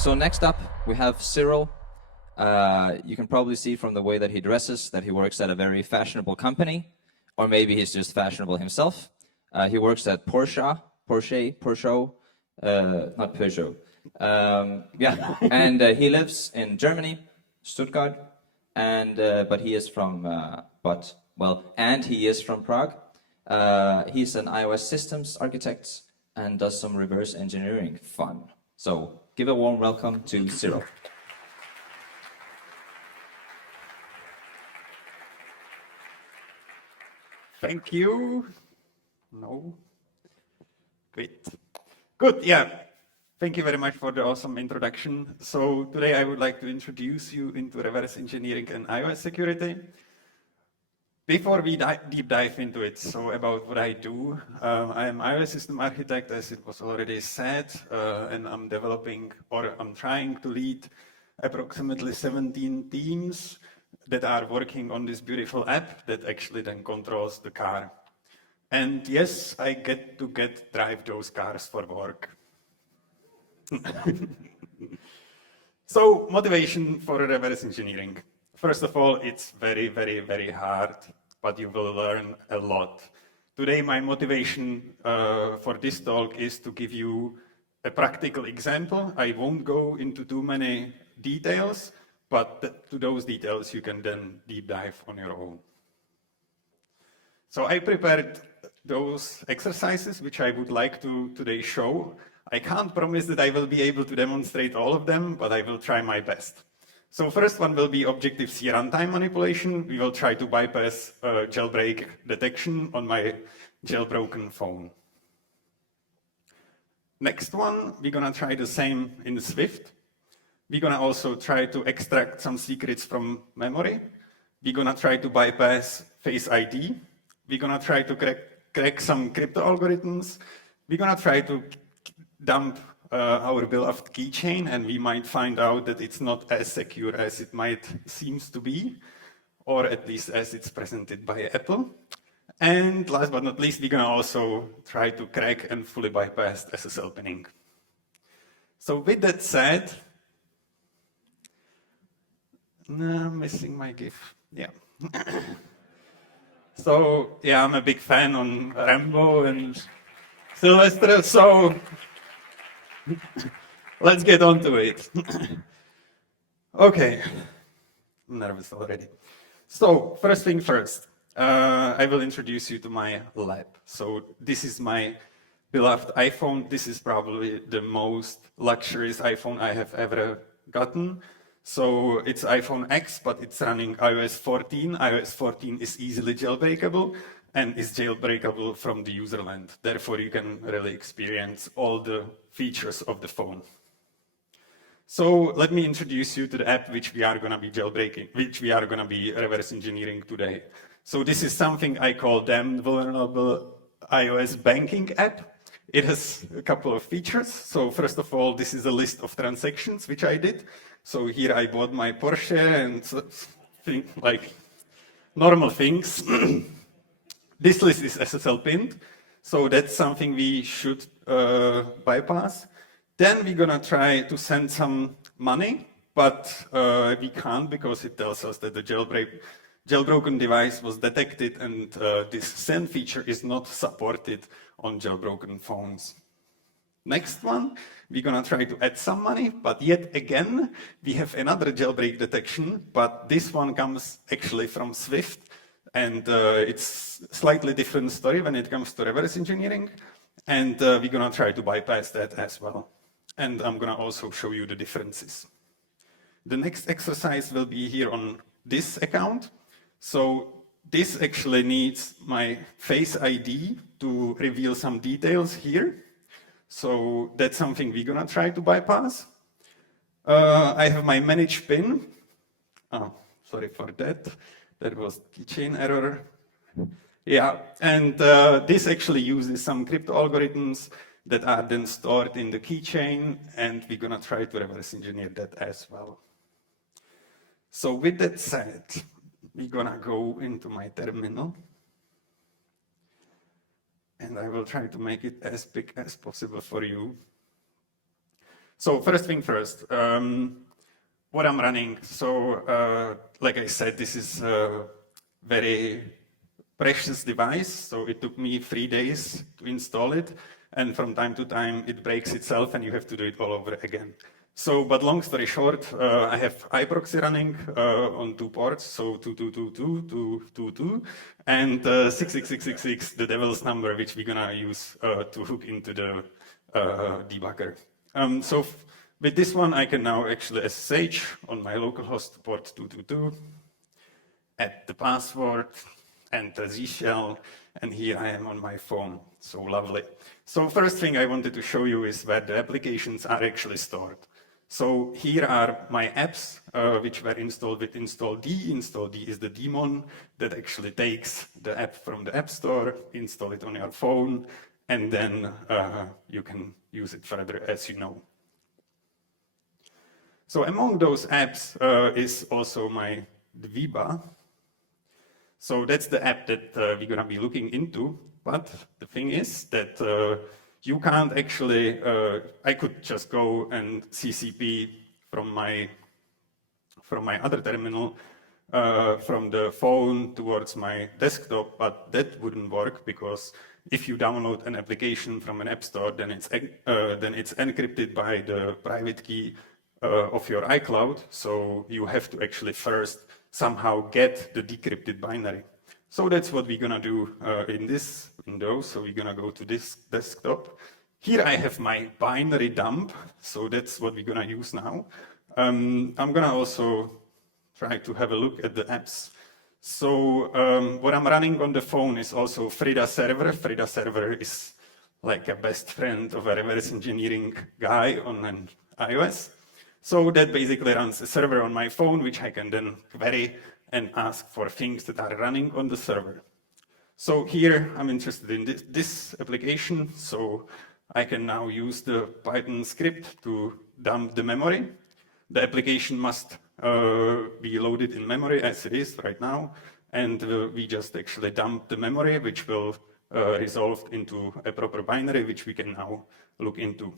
So next up, we have Cyril. You can probably see from the way that he dresses that he works at a very fashionable company, or maybe he's just fashionable himself. He works at Porsche, not Peugeot. Yeah, and he lives in Germany, Stuttgart, and but he is from and he is from Prague. He's an iOS systems architect and does some reverse engineering fun. So give a warm welcome to Cyril. Thank you. No. Great. Good, yeah. Thank you very much for the awesome introduction. So today I would like to introduce you into reverse engineering and iOS security. Before we deep dive into it, so about what I do, I am iOS system architect, as it was already said, and I'm trying to lead approximately 17 teams that are working on this beautiful app that actually then controls the car. And yes, I get to drive those cars for work. So motivation for reverse engineering. First of all, it's very, very, very hard, but you will learn a lot. Today, my motivation for this talk is to give you a practical example. I won't go into too many details, but to those details you can then deep dive on your own. So I prepared those exercises, which I would like to today show. I can't promise that I will be able to demonstrate all of them, but I will try my best. So first one will be Objective-C runtime manipulation. We will try to bypass jailbreak detection on my jailbroken phone. Next one, we're gonna try the same in Swift. We're gonna also try to extract some secrets from memory. We're gonna try to bypass Face ID. We're gonna try to crack some crypto algorithms. We're gonna try to dump our beloved keychain, and we might find out that it's not as secure as it might seems to be, or at least as it's presented by Apple. And last but not least, we're gonna also try to crack and fully bypass SSL pinning. So with that said, I'm missing my GIF, yeah. So yeah, I'm a big fan on Rambo and Sylvester, so let's get on to it. Okay, I'm nervous already. So first thing first, I will introduce you to my lab. So this is my beloved iPhone. This is probably the most luxurious iPhone I have ever gotten. So it's iPhone X, but it's running iOS 14. iOS 14 is easily jailbreakable and is jailbreakable from the user land. Therefore, you can really experience all the features of the phone. So let me introduce you to the app which we are going to be jailbreaking, which we are going to be reverse engineering today. So this is something I call damn vulnerable iOS banking app. It has a couple of features. So first of all, this is a list of transactions which I did. So here I bought my Porsche and like normal things. This list is SSL pinned. So that's something we should bypass. Then we're gonna try to send some money, but we can't because it tells us that the jailbroken device was detected and this send feature is not supported on jailbroken phones. Next one, we're gonna try to add some money, but yet again, we have another jailbreak detection, but this one comes actually from Swift, and it's slightly different story when it comes to reverse engineering, and we're gonna try to bypass that as well. And I'm gonna also show you the differences. The next exercise will be here on this account. So this actually needs my Face ID to reveal some details here. So that's something we're gonna try to bypass. I have my manage pin. Oh, sorry for that. That was keychain error. Yeah, and this actually uses some crypto algorithms that are then stored in the keychain, and we're gonna try to reverse engineer that as well. So with that said, we're gonna go into my terminal. And I will try to make it as big as possible for you. So first thing first, what I'm running. So like I said, this is a very precious device. So it took me 3 days to install it. And from time to time, it breaks itself and you have to do it all over again. So, but long story short, I have iProxy running on 2 ports, so 2222222, and 66666, the devil's number, which we're gonna use to hook into the debugger. So with this one, I can now actually SSH on my localhost port 222, add the password, enter Z shell, and here I am on my phone. So lovely. So first thing I wanted to show you is where the applications are actually stored. So here are my apps, which were installed with install D. Install D is the daemon that actually takes the app from the App Store, install it on your phone, and then you can use it further as you know. So among those apps is also my Viva. So that's the app that we're going to be looking into. But the thing is that you can't actually, I could just go and CCP from my other terminal, from the phone towards my desktop, but that wouldn't work because if you download an application from an app store, then it's encrypted by the private key of your iCloud. So you have to actually first somehow get the decrypted binary. So that's what we're gonna do in this window. So we're gonna go to this desktop. Here I have my binary dump. So that's what we're gonna use now. I'm gonna also try to have a look at the apps. So what I'm running on the phone is also Frida server. Frida server is like a best friend of a reverse engineering guy on an iOS. So that basically runs a server on my phone, which I can then query and ask for things that are running on the server. So here I'm interested in this application. So I can now use the Python script to dump the memory. The application must be loaded in memory as it is right now. And we just actually dump the memory, which will resolve into a proper binary, which we can now look into.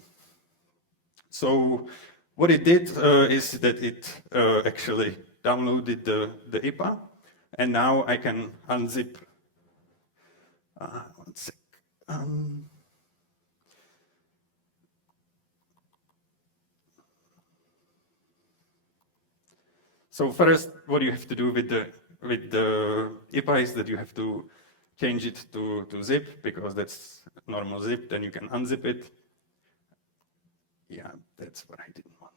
So what it did is that it actually downloaded the IPA, and now I can unzip. One sec. So first, what you have to do with the IPA is that you have to change it to zip, because that's normal zip. Then you can unzip it. Yeah, that's what I didn't want.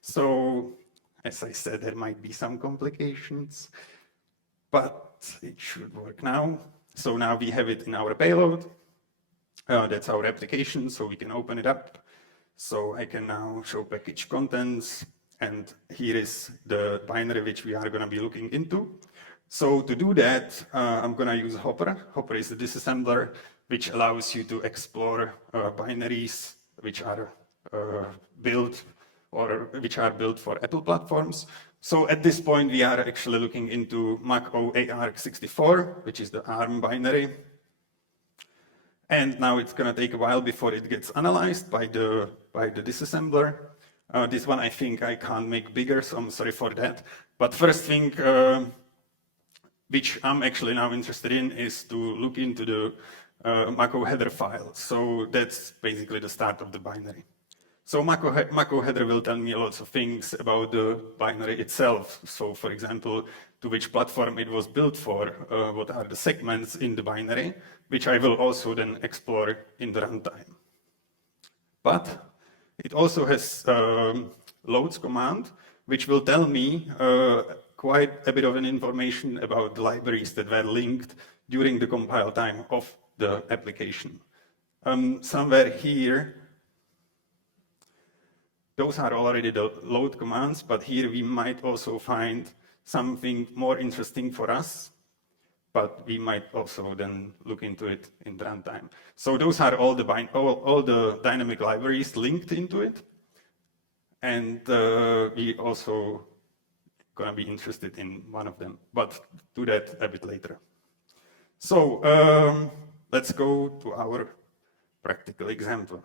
So, as I said, there might be some complications, but it should work now. So now we have it in our payload. That's our application, so we can open it up. So I can now show package contents, and here is the binary which we are going to be looking into. So to do that, I'm going to use Hopper. Hopper is a disassembler which allows you to explore binaries which are built for Apple platforms. So at this point, we are actually looking into Mac OS ARC64, which is the ARM binary. And now it's going to take a while before it gets analyzed by the disassembler. This one I think I can't make bigger, so I'm sorry for that. But first thing which I'm actually now interested in is to look into the Mako header file. So that's basically the start of the binary. So Mako header will tell me lots of things about the binary itself. So for example, to which platform it was built for, what are the segments in the binary, which I will also then explore in the runtime. But it also has loads command, which will tell me quite a bit of an information about the libraries that were linked during the compile time of the application. Somewhere here, those are already the load commands, but here we might also find something more interesting for us, but we might also then look into it in the runtime. So those are all the dynamic libraries linked into it, and we also gonna be interested in one of them, but do that a bit later. So let's go to our practical example.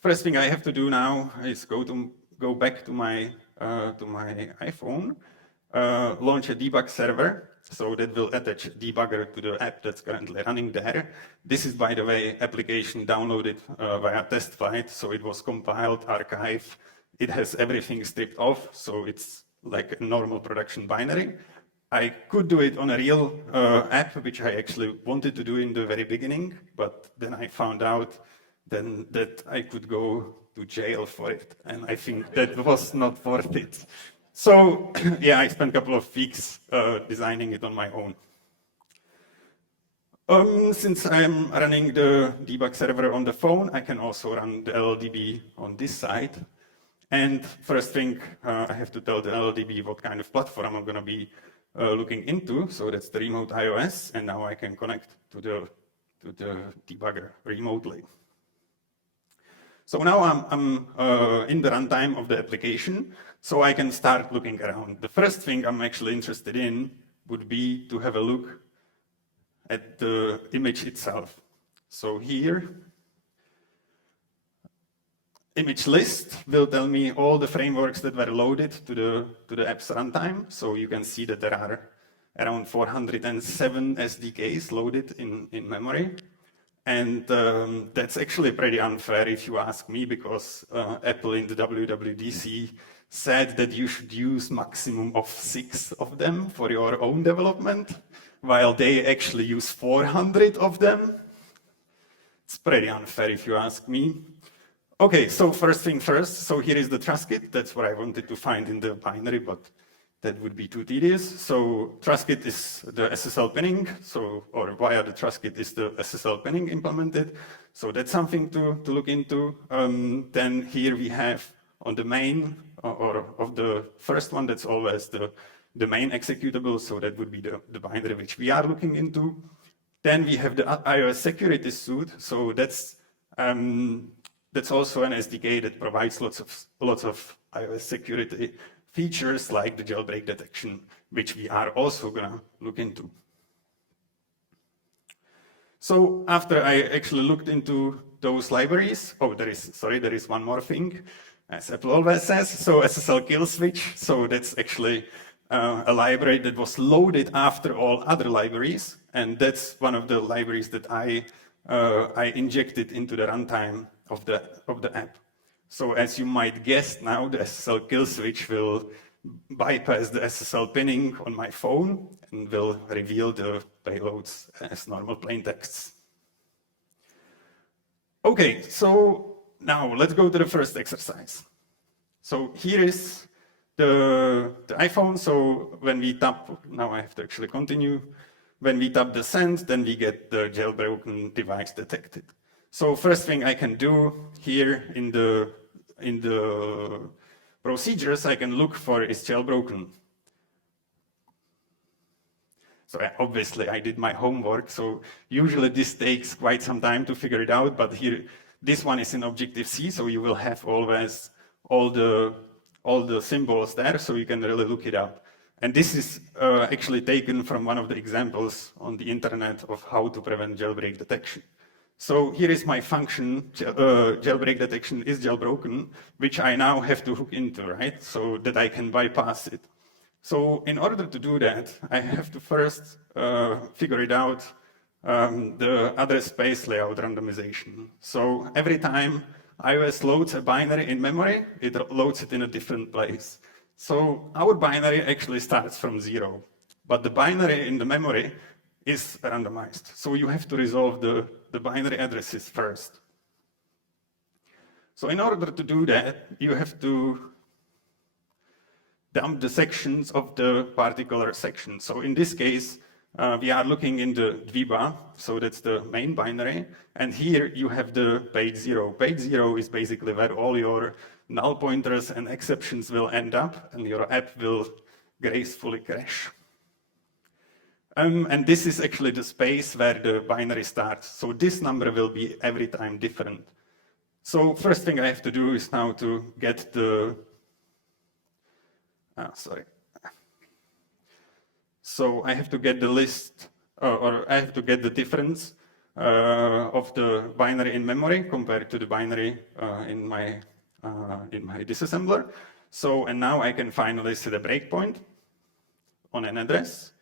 First thing I have to do now is go back to my iPhone, launch a debug server, so that will attach a debugger to the app that's currently running there. This is, by the way, application downloaded via test flight, so it was compiled, archived, it has everything stripped off, so it's like a normal production binary. I could do it on a real app, which I actually wanted to do in the very beginning, but then I found out then that I could go to jail for it, and I think that was not worth it. So yeah, I spent a couple of weeks designing it on my own. Since I'm running the debug server on the phone, I can also run the LLDB on this side. And first thing, I have to tell the LLDB what kind of platform I'm going to be looking into. So that's the remote iOS, and now I can connect to the debugger remotely. So now I'm in the runtime of the application, so I can start looking around. The first thing I'm actually interested in would be to have a look at the image itself. So here, image list will tell me all the frameworks that were loaded to the app's runtime. So you can see that there are around 407 SDKs loaded in memory. And that's actually pretty unfair if you ask me, because Apple in the WWDC said that you should use maximum of 6 of them for your own development, while they actually use 400 of them. It's pretty unfair if you ask me. Okay, so first thing first, so here is the Trustkit. That's what I wanted to find in the binary, but that would be too tedious. So Trustkit is the SSL pinning, or via the Trustkit is the SSL pinning implemented. So that's something to look into. Then here we have on the main, or of the first one, that's always the main executable. So that would be the binary which we are looking into. Then we have the iOS security suite. So that's also an SDK that provides lots of iOS security features like the jailbreak detection, which we are also gonna look into. So after I actually looked into those libraries, there is one more thing, as Apple always says. So SSL kill switch. So that's actually a library that was loaded after all other libraries, and that's one of the libraries that I injected into the runtime of the app. So as you might guess now, the SSL kill switch will bypass the SSL pinning on my phone and will reveal the payloads as normal plain texts. Okay, so now let's go to the first exercise. So here is the iPhone. So when we tap, now I have to actually continue. When we tap the send, then we get the jailbroken device detected. So first thing I can do here in the procedures, I can look for is jailbroken. So obviously I did my homework. So usually this takes quite some time to figure it out, but here, this one is in Objective-C, so you will have always all the symbols there, so you can really look it up. And this is actually taken from one of the examples on the internet of how to prevent jailbreak detection. So here is my function, jailbreak detection is jailbroken, which I now have to hook into, right? So that I can bypass it. So in order to do that, I have to first figure it out, the address space layout randomization. So every time iOS loads a binary in memory, it loads it in a different place. So our binary actually starts from 0, but the binary in the memory is randomized. So you have to resolve the binary addresses first. So in order to do that, you have to dump the sections of the particular section. So in this case, we are looking in the dviba, so that's the main binary, and here you have the page 0. Page 0 is basically where all your null pointers and exceptions will end up, and your app will gracefully crash. And this is actually the space where the binary starts. So this number will be every time different. So first thing I have to do is now to get the, So I have to get the list, or I have to get the difference of the binary in memory compared to the binary in my disassembler. So, and now I can finally set a breakpoint on an address,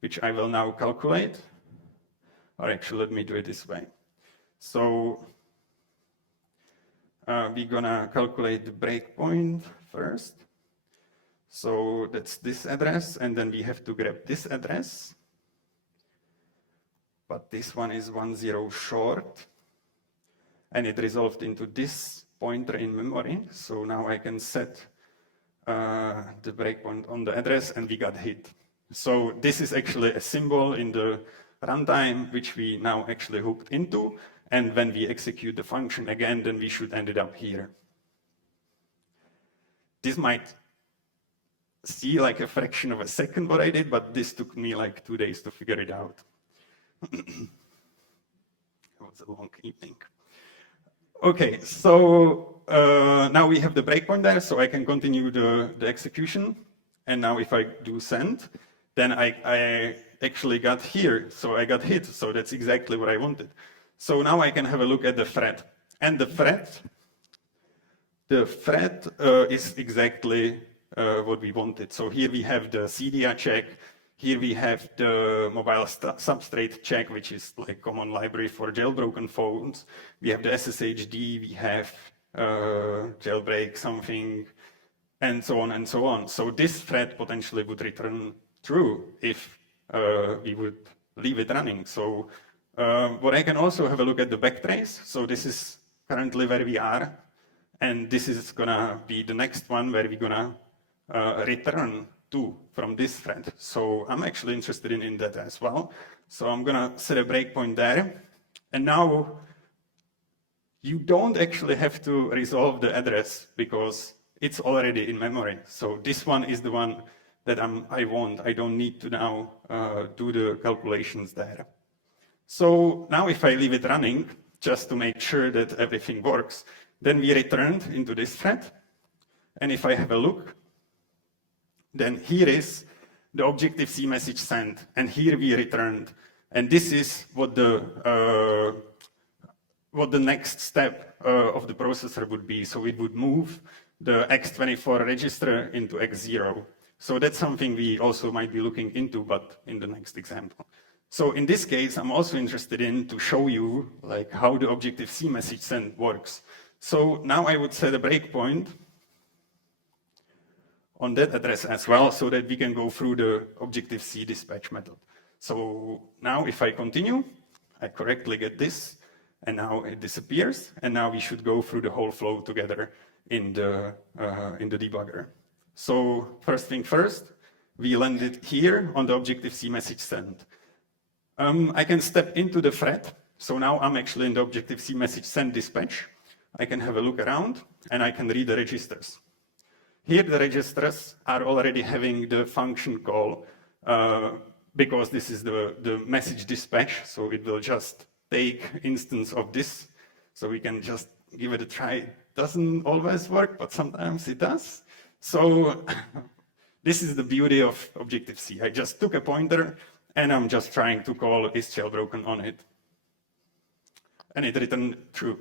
which I will now calculate. Or actually, let me do it this way. So we're gonna calculate the breakpoint first. So that's this address, and then we have to grab this address. But this one is 10 short, and it resolved into this pointer in memory. So now I can set the breakpoint on the address, and we got hit. So this is actually a symbol in the runtime, which we now actually hooked into. And when we execute the function again, then we should end it up here. This might see like a fraction of a second what I did, but this took me like 2 days to figure it out. It was a long evening. Okay, so now we have the breakpoint there, so I can continue the execution. And now if I do send, then I actually got here, so I got hit, so that's exactly what I wanted. So now I can have a look at the thread. And the thread is exactly what we wanted. So here we have the CDR check, here we have the mobile substrate check, which is like common library for jailbroken phones. We have the SSHD, we have jailbreak something, and so on and so on. So this thread potentially would return true if we would leave it running. So what I can also have a look at the backtrace. So this is currently where we are, and this is gonna be the next one where we're gonna return to from this thread. So I'm actually interested in that as well. So I'm gonna set a breakpoint there, and now you don't actually have to resolve the address because it's already in memory. So this one is the one that I want. I don't need to now do the calculations there. So now if I leave it running, just to make sure that everything works, then we returned into this thread. And if I have a look, then here is the Objective-C message sent, and here we returned. And this is what the next step of the processor would be. So it would move the X24 register into X0. So that's something we also might be looking into, but in the next example. So in this case, I'm also interested in to show you like how the Objective-C message send works. So now I would set a breakpoint on that address as well, so that we can go through the Objective-C dispatch method. So now if I continue, I correctly get this, and now it disappears, and now we should go through the whole flow together in the debugger. So first thing first, we landed here on the Objective-C message send. I can step into the thread, so now I'm actually in the Objective-C message send dispatch. I can have a look around, and I can read the registers. Here the registers are already having the function call because this is the message dispatch, so it will just take instance of this, so we can just give it a try. It doesn't always work, but sometimes it does. So this is the beauty of Objective-C. I just took a pointer, and I'm just trying to call is jailbroken on it. And it returned true.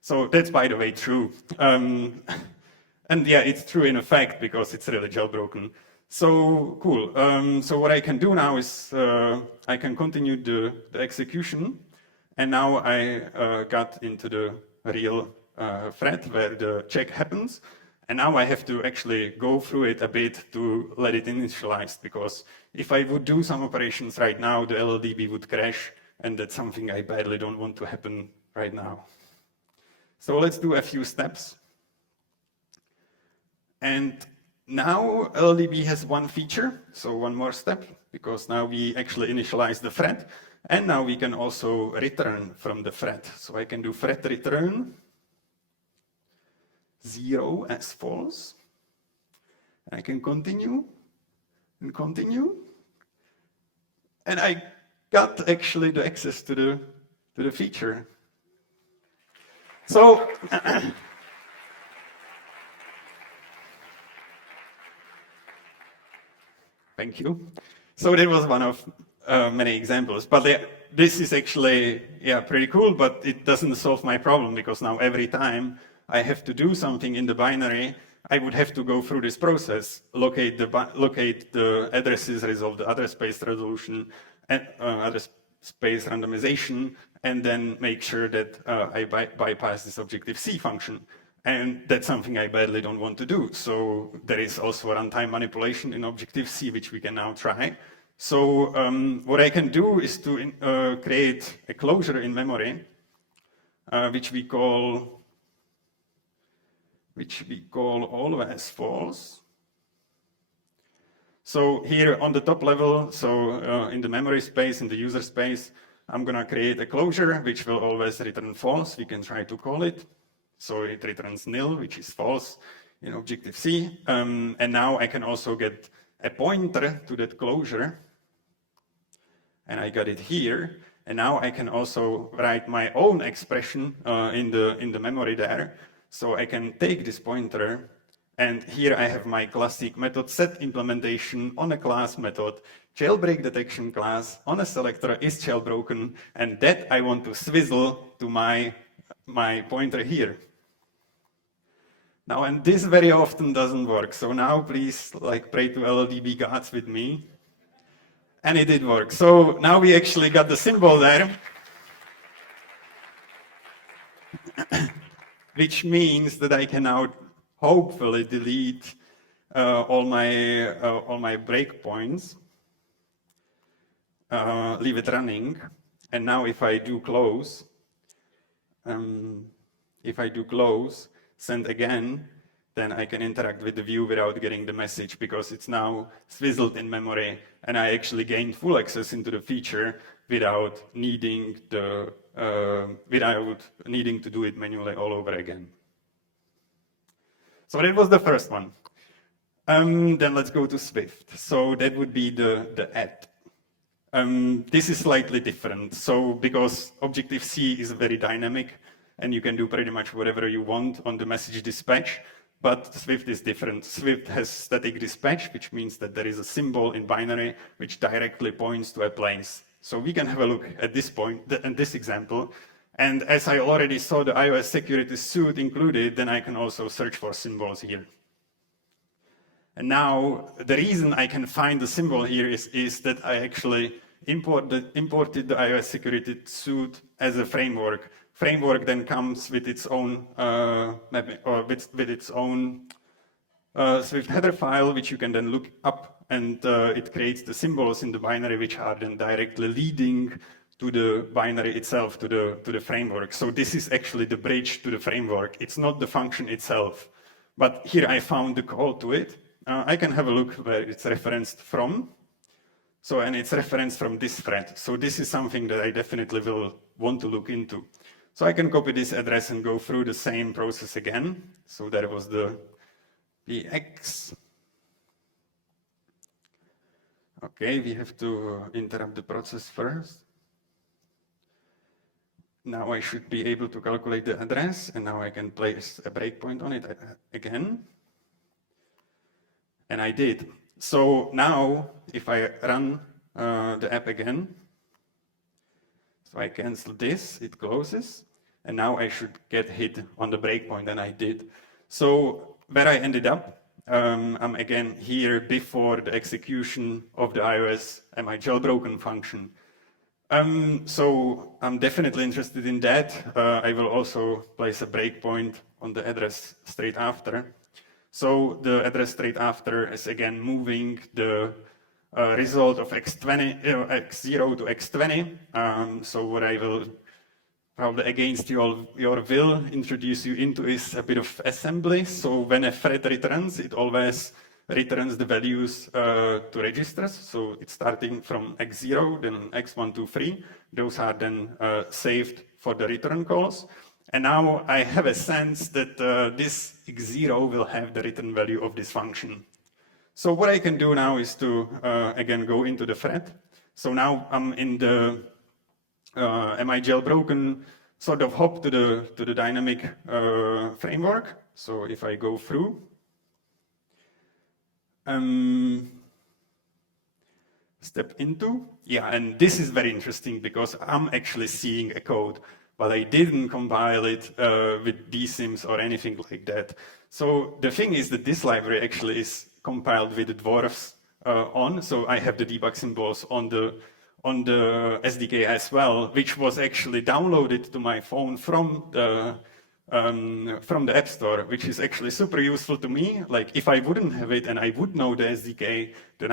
So that's, by the way, true. And yeah, it's true in effect because it's really jailbroken. So cool. So what I can do now is I can continue the execution. And now I got into the real thread where the check happens. And now I have to actually go through it a bit to let it initialize, because if I would do some operations right now, the LLDB would crash, and that's something I badly don't want to happen right now. So let's do a few steps. And now LLDB has one feature, so one more step, because now we actually initialize the thread, and now we can also return from the thread. So I can do thread return 0 as false. I can continue and continue. And I got actually the access to the feature. So thank you. So that was one of many examples, but this is actually, yeah, pretty cool, but it doesn't solve my problem, because now every time I have to do something in the binary, I would have to go through this process, locate the addresses, resolve the address space resolution, and address space randomization, and then make sure that I bypass this Objective-C function. And that's something I badly don't want to do. So there is also a runtime manipulation in Objective-C, which we can now try. So what I can do is to create a closure in memory, which we call always false. So here on the top level, so in the memory space, in the user space, I'm gonna create a closure which will always return false. We can try to call it. So it returns nil, which is false in Objective-C. And now I can also get a pointer to that closure. And I got it here. And now I can also write my own expression in the memory there. So I can take this pointer, and here I have my classic method set implementation on a class method, jailbreak detection class on a selector is jailbroken, and that I want to swizzle to my pointer here. Now, and this very often doesn't work. So now please pray to LLDB gods with me. And it did work. So now we actually got the symbol there. Which means that I can now hopefully delete all my breakpoints, leave it running. And now if I do close, send again, then I can interact with the view without getting the message, because it's now swizzled in memory, and I actually gained full access into the feature without needing to do it manually all over again. So that was the first one. Then let's go to Swift. So that would be the add. This is slightly different. So because Objective-C is very dynamic, and you can do pretty much whatever you want on the message dispatch, but Swift is different. Swift has static dispatch, which means that there is a symbol in binary which directly points to a place. So we can have a look at this point, in this example. And as I already saw the iOS security suite included, then I can also search for symbols here. And now the reason I can find the symbol here is that I actually imported the iOS security suite as a framework. Framework then comes with its own with its own Swift header file, which you can then look up, and it creates the symbols in the binary, which are then directly leading to the binary itself, to the framework. So this is actually the bridge to the framework. It's not the function itself. But here I found the call to it. I can have a look where it's referenced from. So, and it's referenced from this thread. So this is something that I definitely will want to look into. So I can copy this address and go through the same process again. So that was the px. Okay, we have to interrupt the process first. Now I should be able to calculate the address, and now I can place a breakpoint on it again. And I did. So now, if I run the app again, so I cancel this, it closes, and now I should get hit on the breakpoint, and I did. So where I ended up, I'm again here before the execution of the iOS am I jailbroken function. So I'm definitely interested in that. I will also place a breakpoint on the address straight after. So the address straight after is again moving the result of x0 to x20. So what I will probably against your will introduce you into is a bit of assembly. So when a thread returns, it always returns the values to registers. So it's starting from x0, then x1, 2, 3. Those are then saved for the return calls. And now I have a sense that this x0 will have the return value of this function. So what I can do now is to, again, go into the thread. So now I'm in the am I jailbroken sort of hop to the dynamic framework. So if I go through, step into. Yeah, and this is very interesting because I'm actually seeing a code, but I didn't compile it with dsims or anything like that. So the thing is that this library actually is compiled with the dwarfs on, so I have the debug symbols on the SDK as well, which was actually downloaded to my phone from the App Store, which is actually super useful to me. Like if I wouldn't have it and I would know the SDK, then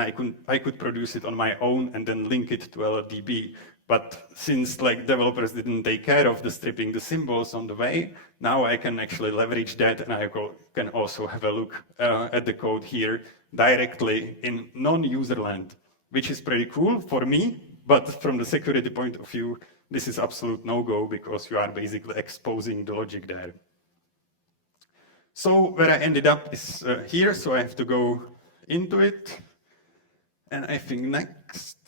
I could produce it on my own and then link it to LLDB. But since like developers didn't take care of the stripping the symbols on the way, now I can actually leverage that, and I can also have a look at the code here directly in non-user land, which is pretty cool for me. But from the security point of view, this is absolute no-go because you are basically exposing the logic there. So where I ended up is here, so I have to go into it, and I think next,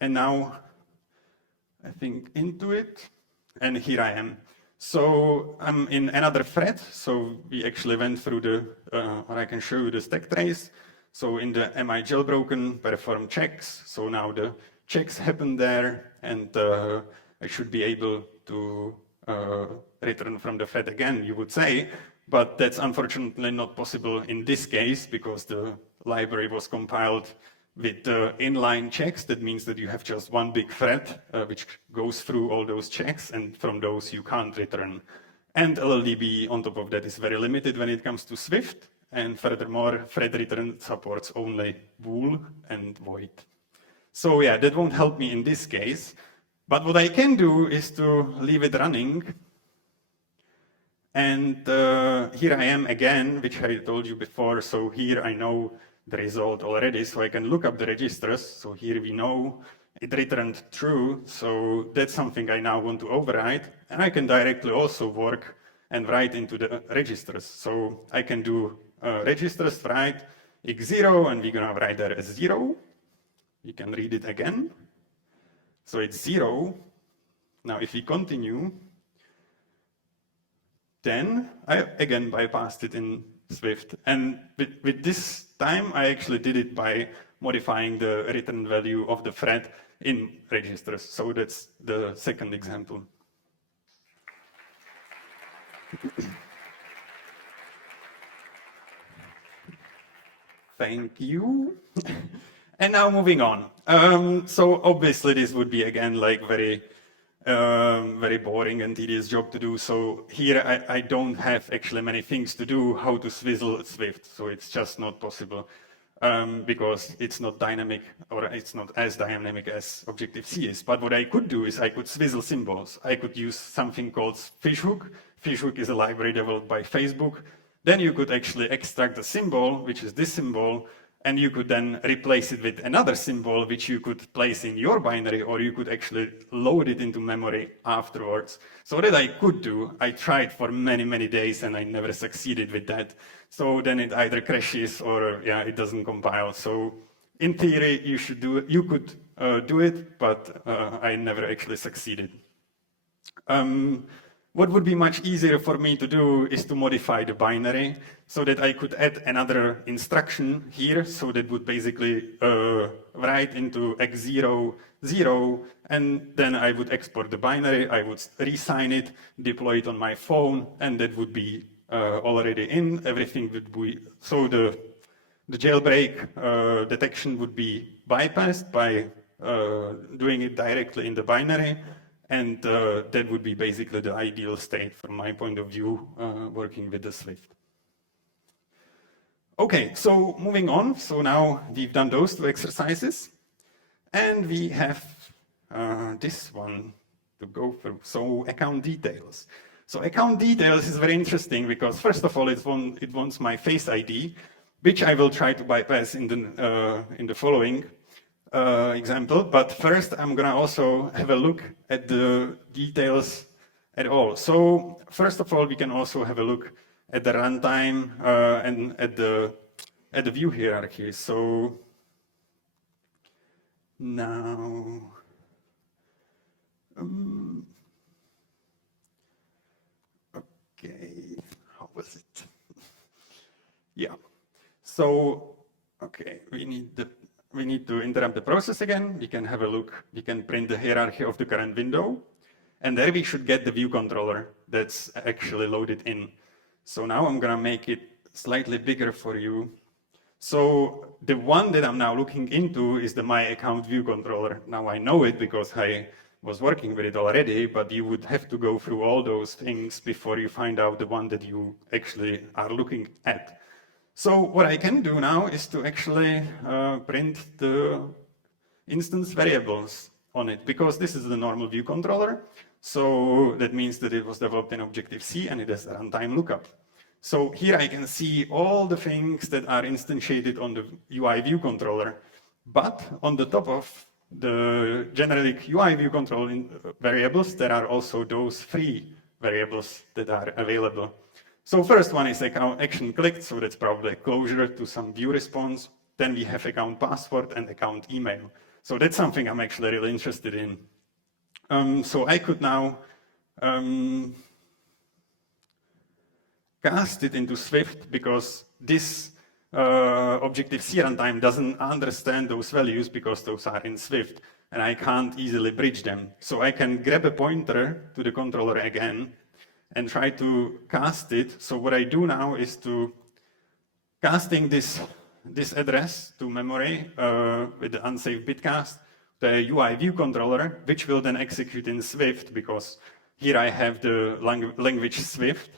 and now I think into it, and here I am. So I'm in another thread, so we actually went through the, or I can show you the stack trace. So in the am I jailbroken, perform checks, so now the checks happen there, and I should be able to return from the thread again, you would say, but that's unfortunately not possible in this case because the library was compiled with inline checks. That means that you have just one big thread which goes through all those checks, and from those you can't return. And LLDB on top of that is very limited when it comes to Swift, and furthermore, thread return supports only bool and void. So yeah, that won't help me in this case. But what I can do is to leave it running. And here I am again, which I told you before. So here I know the result already, so I can look up the registers. So here we know it returned true. So that's something I now want to override. And I can directly also work and write into the registers. So I can do registers, write x0, and we're gonna write there as 0. You can read it again. So it's 0. Now if we continue, then I again bypassed it in Swift. And with this time, I actually did it by modifying the return value of the thread in registers. So that's the second example. Thank you. And now moving on. So obviously this would be again like very boring and tedious job to do. So here I don't have actually many things to do how to swizzle Swift. So it's just not possible because it's not dynamic, or it's not as dynamic as Objective-C is. But what I could do is I could swizzle symbols. I could use something called fishhook. Fishhook is a library developed by Facebook. Then you could actually extract the symbol, which is this symbol, and you could then replace it with another symbol, which you could place in your binary, or you could actually load it into memory afterwards. So that I could do. I tried for many, many days, and I never succeeded with that. So then it either crashes or yeah, it doesn't compile. So in theory, you could do it, but I never actually succeeded. What would be much easier for me to do is to modify the binary so that I could add another instruction here. So that would basically write into x0, 0, and then I would export the binary, I would re-sign it, deploy it on my phone, and that would be already in. Everything would be, so the jailbreak detection would be bypassed by doing it directly in the binary. And that would be basically the ideal state from my point of view, working with the Swift. Okay, so moving on. So now we've done those two exercises, and we have this one to go through. So account details. So account details is very interesting because first of all, it wants my Face ID, which I will try to bypass in the following example, but first I'm gonna also have a look at the details at all. So first of all, we can also have a look at the runtime and at the view hierarchy. So now, okay, how was it? Yeah. So okay, we need the we need to interrupt the process again. We can have a look. We can print the hierarchy of the current window. And there we should get the view controller that's actually loaded in. So now I'm going to make it slightly bigger for you. So the one that I'm now looking into is the My Account view controller. Now I know it because I was working with it already, but you would have to go through all those things before you find out the one that you actually are looking at. So what I can do now is to actually print the instance variables on it, because this is the normal view controller. So that means that it was developed in Objective-C and it has a runtime lookup. So here I can see all the things that are instantiated on the UI view controller, but on the top of the generic UI view controller variables, there are also those 3 variables that are available. So first one is account action clicked, so that's probably a closure to some view response. Then we have account password and account email. So that's something I'm actually really interested in. So I could now cast it into Swift, because this Objective-C runtime doesn't understand those values because those are in Swift, and I can't easily bridge them. So I can grab a pointer to the controller again and try to cast it. So what I do now is to casting this address to memory with the unsafe bitcast, the UI view controller, which will then execute in Swift, because here I have the language Swift.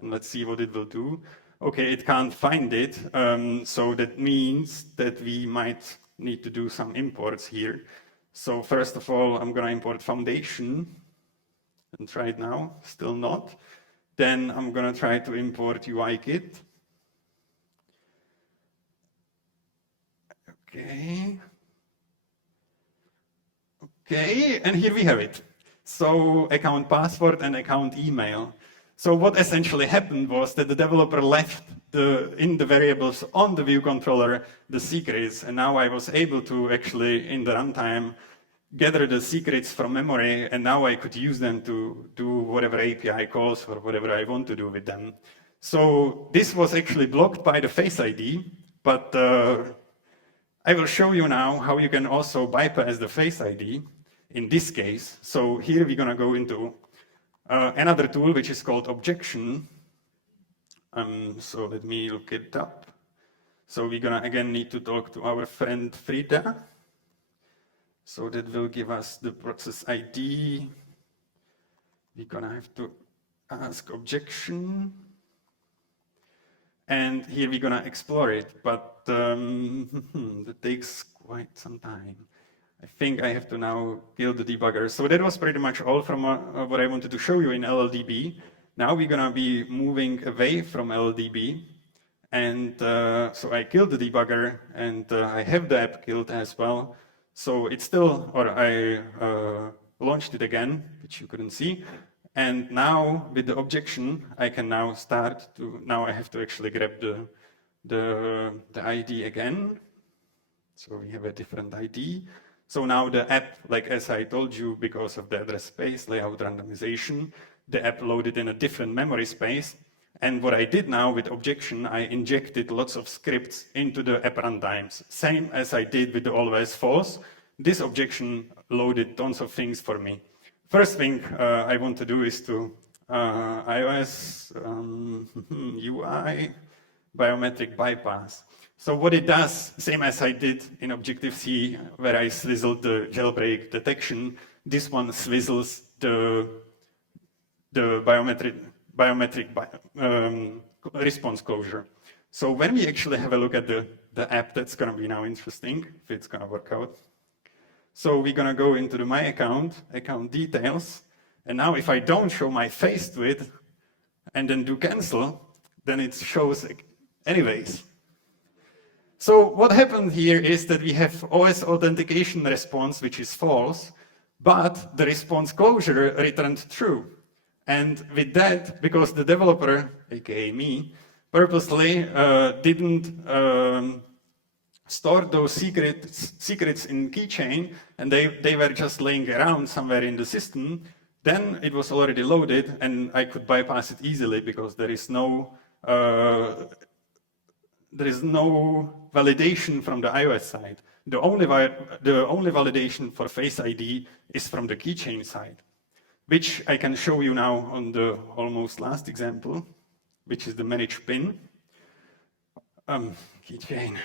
And let's see what it will do. Okay, it can't find it. So that means that we might need to do some imports here. So first of all, I'm going to import foundation and try it now. Still not. Then I'm going to try to import UIKit. Okay, and here we have it. So account password and account email. So what essentially happened was that the developer left in the variables on the view controller the secrets, and now I was able to actually, in the runtime, gather the secrets from memory, and now I could use them to do whatever API calls or whatever I want to do with them. So this was actually blocked by the Face ID, but I will show you now how you can also bypass the Face ID in this case. So here we're going to go into another tool which is called objection. So let me look it up. So we're going to again need to talk to our friend Frida. So that will give us the process ID. We're going to have to ask objection. And here we're going to explore it, but that takes quite some time. I think I have to now kill the debugger. So that was pretty much all from what I wanted to show you in LLDB. Now we're going to be moving away from LLDB. And so I killed the debugger, and I have the app killed as well. So it's still, or I launched it again, which you couldn't see. And now with the objection, I can now start to, now I have to actually grab the ID again. So we have a different ID. So now the app, like as I told you, because of the address space layout randomization, the app loaded in a different memory space. And what I did now with objection, I injected lots of scripts into the app runtimes. Same as I did with the always false. This objection loaded tons of things for me. First thing I want to do is to iOS UI biometric bypass. So what it does, same as I did in Objective-C, where I swizzled the jailbreak detection, this one swizzles the biometric response closure. So when we actually have a look at the app, that's going to be now interesting, if it's going to work out. So we're going to go into the My Account details, and now if I don't show my face to it, and then do cancel, then it shows anyways. So what happened here is that we have OS authentication response, which is false, but the response closure returned true. And with that, because the developer, aka me, purposely didn't store those secrets in keychain, and they were just laying around somewhere in the system, then it was already loaded, and I could bypass it easily because there is no there is no validation from the iOS side. The only validation for Face ID is from the keychain side, which I can show you now on the almost last example, which is the manage pin keychain.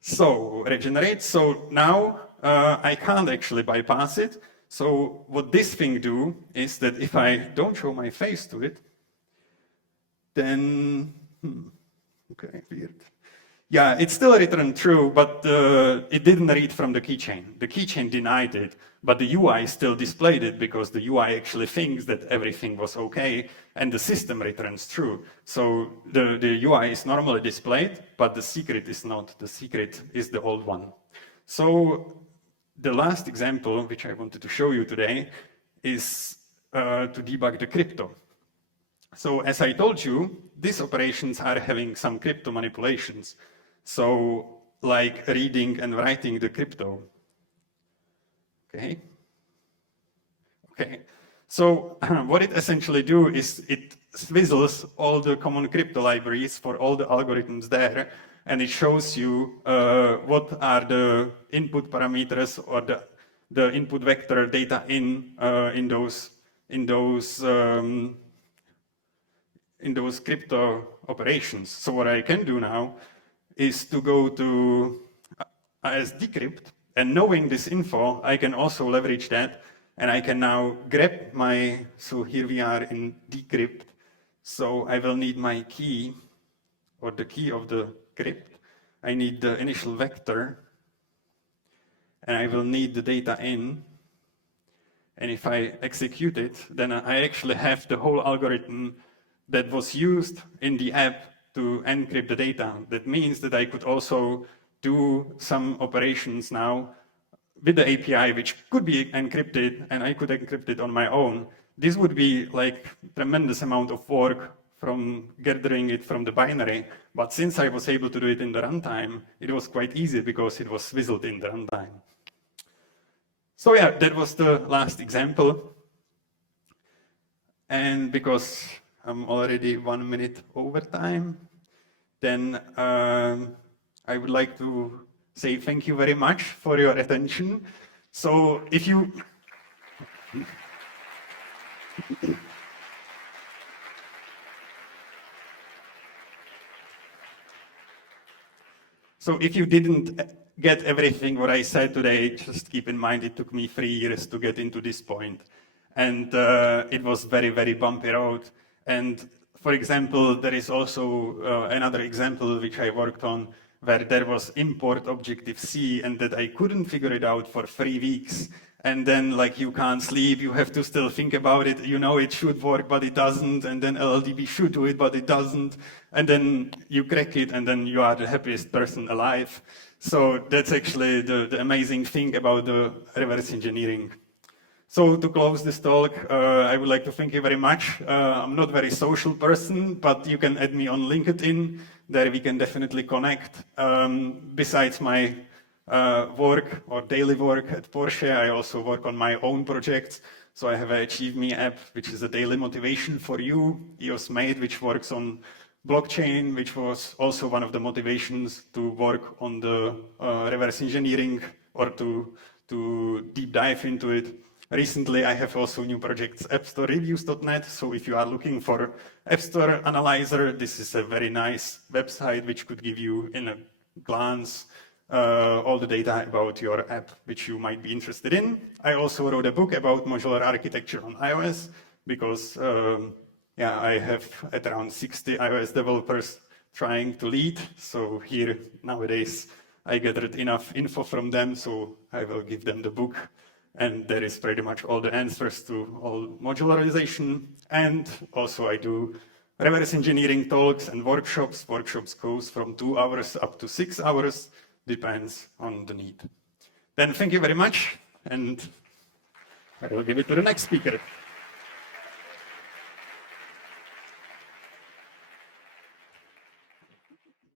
So regenerate. So now I can't actually bypass it. So what this thing do is that if I don't show my face to it, then okay, weird. Yeah, it still returned true, but it didn't read from the keychain. The keychain denied it, but the UI still displayed it because the UI actually thinks that everything was okay, and the system returns true. So the UI is normally displayed, but the secret is not. The secret is the old one. So the last example, which I wanted to show you today, is to debug the crypto. So as I told you, these operations are having some crypto manipulations. So like reading and writing the crypto. Okay. So what it essentially do is it swizzles all the common crypto libraries for all the algorithms there, and it shows you what are the input parameters or the input vector data in those crypto operations. So what I can do now is to go to iOS decrypt, and knowing this info, I can also leverage that, and I can now grab my, so here we are in decrypt, so I will need my key, or the key of the crypt. I need the initial vector, and I will need the data in, and if I execute it, then I actually have the whole algorithm that was used in the app to encrypt the data. That means that I could also do some operations now with the API, which could be encrypted, and I could encrypt it on my own. This would be like tremendous amount of work from gathering it from the binary, but since I was able to do it in the runtime, it was quite easy because it was swizzled in the runtime. So yeah, that was the last example. And because I'm already 1 minute over time, then I would like to say thank you very much for your attention. So if you didn't get everything what I said today, just keep in mind it took me 3 years to get into this point. And it was very, very bumpy road. And for example, there is also another example which I worked on where there was import Objective-C and that I couldn't figure it out for 3 weeks. And then like you can't sleep, you have to still think about it. You know it should work, but it doesn't. And then LLDB should do it, but it doesn't. And then you crack it and then you are the happiest person alive. So that's actually the amazing thing about the reverse engineering. So to close this talk, I would like to thank you very much. I'm not a very social person, but you can add me on LinkedIn. There we can definitely connect. Besides my work or daily work at Porsche, I also work on my own projects. So I have a Achieve Me app, which is a daily motivation for you, EOS Mate, which works on blockchain, which was also one of the motivations to work on the reverse engineering or to deep dive into it. Recently, I have also new projects, appstorereviews.net. So if you are looking for App Store Analyzer, this is a very nice website which could give you in a glance all the data about your app which you might be interested in. I also wrote a book about modular architecture on iOS because I have at around 60 iOS developers trying to lead. So here nowadays I gathered enough info from them, so I will give them the book. And there is pretty much all the answers to all modularization. And also I do reverse engineering talks and workshops. Workshops goes from 2 hours up to 6 hours, depends on the need. Then thank you very much, and I will give it to the next speaker.